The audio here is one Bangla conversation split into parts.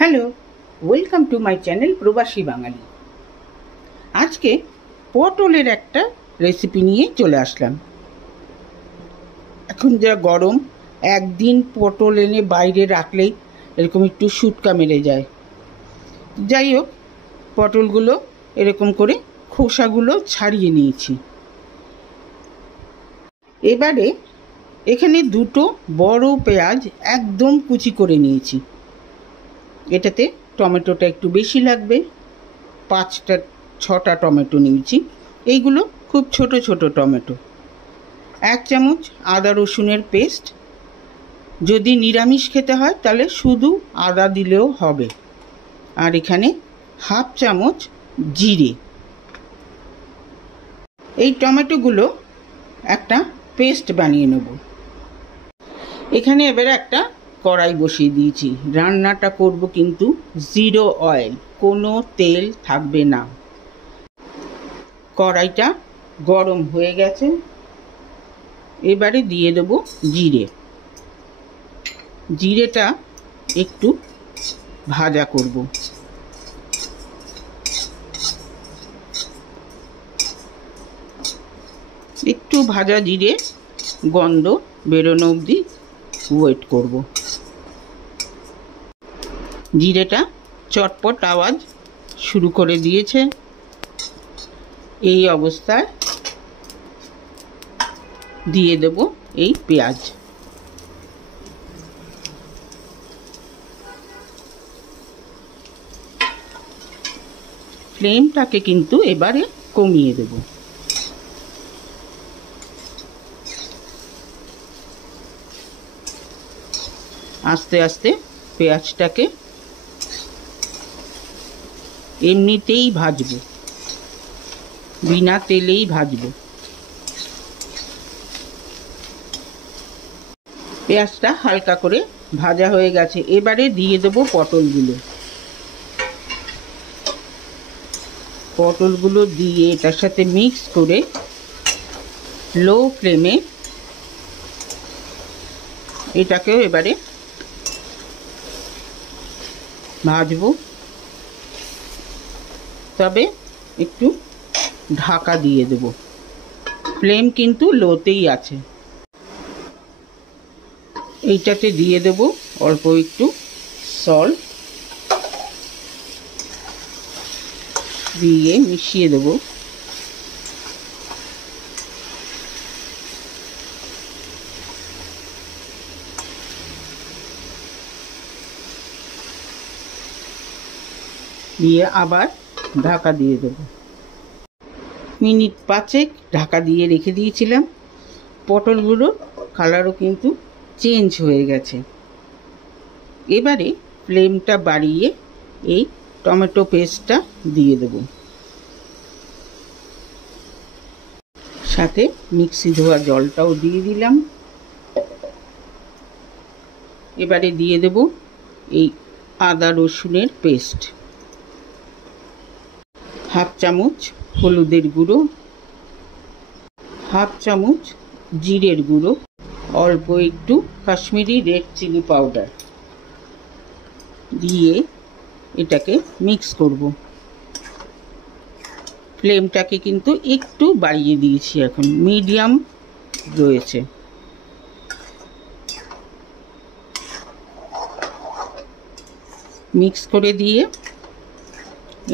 Hello, welcome to my channel প্রবাসী বাঙালি। আজকে পটলের একটা রেসিপি নিয়ে চলে আসলাম। এখন যা গরম, একদিন পটল এনে বাইরে রাখলেই এরকম একটু শুটকা মেরে যায়। যাই হোক, পটলগুলো এরকম করে খোসাগুলো ছাড়িয়ে নিয়েছি। এবারে এখানে দুটো বড় পেঁয়াজ একদম কুচি করে নিয়েছি। এটাতে টমেটোটা একটু বেশি লাগবে, 5-6টা টমেটো নিয়েছি। এইগুলো খুব ছোট ছোট টমেটো। 1 চামচ আদা রসুনের পেস্ট, যদি নিরামিষ খেতে হয় তাহলে শুধু আদা দিলেও হবে। আর এখানে 1/2 চামচ জিরে। এই টমেটোগুলো একটা পেস্ট বানিয়ে নেব। এখানে এবারে একটা কড়াই বসিয়ে দিয়েছি। রান্নাটা করব কিন্তু জিরো অয়েল, কোনো তেল থাকবে না। কড়াইটা গরম হয়ে গেছে, এবারে দিয়ে দেব জিরে। জিরেটা একটু ভাজা করব। একটু ভাজা জিরে গন্ধ বেরোনো অবধি ওয়েট করব। জিরেটা চটপট আওয়াজ শুরু করে দিয়েছে। এই অবস্থায় দিয়ে দেব এই পেঁয়াজ। ফ্লেমটাকে কিন্তু এবারে কমিয়ে দেব। আস্তে আস্তে পেঁয়াজটাকে এমনিতেই ভাজবো, বিনা তেলেই ভাজবো। পেঁয়াজটা হালকা করে ভাজা হয়ে গেছে, এবারে দিয়ে দেবো পটলগুলো। পটলগুলো দিয়ে এটার সাথে মিক্স করে লো ফ্লেমে এটাকেও এবারে ভাজবো, তবে একটু ঢাকা দিয়ে দেব। ফ্লেম কিন্তু লোতেই আছে। এইটাতে দিয়ে দেব অল্প একটু সল্ট, দিয়ে মিশিয়ে দেব। দিয়ে আবার ঢাকা দিয়ে দেব। মিনিট 5 ঢাকা দিয়ে রেখে দিয়েছিলাম। পটলগুলোর কালারও কিন্তু চেঞ্জ হয়ে গেছে। এবারে ফ্লেমটা বাড়িয়ে এই টমেটো পেস্টটা দিয়ে দেব, সাথে মিক্সি ধোয়া জলটাও দিয়ে দিলাম। এবারে দিয়ে দেব এই আদা রসুনের পেস্ট, 1/2 চামচ হলুদের গুঁড়ো, 1/2 চামচ জিরের গুঁড়ো, অল্প একটু কাশ্মীরি রেড চিলি পাউডার দিয়ে এটাকে মিক্স করব। ফ্লেমটাকে কিন্তু একটু বাড়িয়ে দিয়েছি, এখন মিডিয়াম রয়েছে। মিক্স করে দিয়ে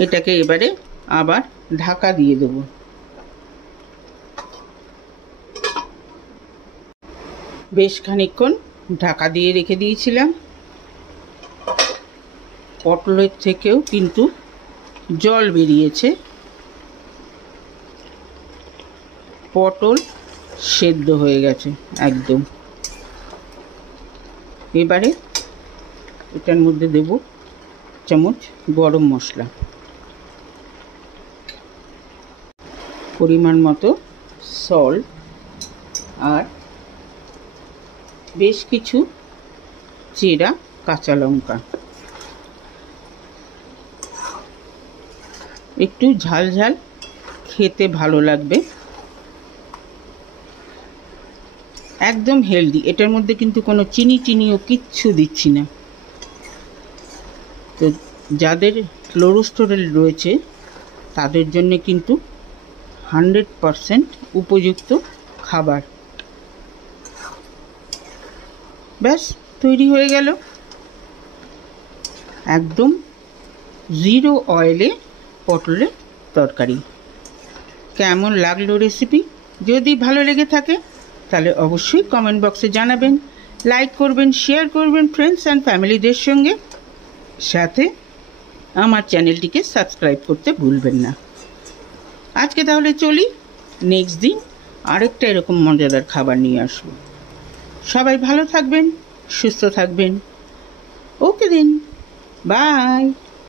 এটাকে এবারে আবার ঢাকা দিয়ে দেব। বেশ খানিকক্ষণ ঢাকা দিয়ে রেখে দিয়েছিলাম। পটলের থেকেও কিন্তু জল বেরিয়েছে, পটল সেদ্ধ হয়ে গেছে একদম। এবারে এটার মধ্যে দেব চামচ গরম মশলা, পরিমাণ মতো সল্ট, আর বেশ কিছু চেরা কাঁচা লঙ্কা। একটু ঝাল ঝাল খেতে ভালো লাগবে, একদম হেলদি। এটার মধ্যে কিন্তু কোনো চিনিও কিচ্ছু দিচ্ছি না। তো যাদের ক্লোরোস্টোরেল রয়েছে তাদের জন্য কিন্তু 100% উপযুক্ত খাবার। ব্যাস তৈরি হয়ে গেল একদম 0 অয়েলে পটলের তরকারি। কেমন লাগলো রেসিপি? যদি ভালো লেগে থাকে তাহলে অবশ্যই কমেন্ট বক্সে জানাবেন, লাইক করবেন, শেয়ার করবেন ফ্রেন্ডস অ্যান্ড ফ্যামিলিদের সঙ্গে, সাথে আমার চ্যানেলটিকে সাবস্ক্রাইব করতে ভুলবেন না। আজকে তাহলে চলি, নেক্সট দিন আরেকটা এরকম মজাদার খাবার নিয়ে আসবো। সবাই ভালো থাকবেন, সুস্থ থাকবেন। ওকে দিন, বাই।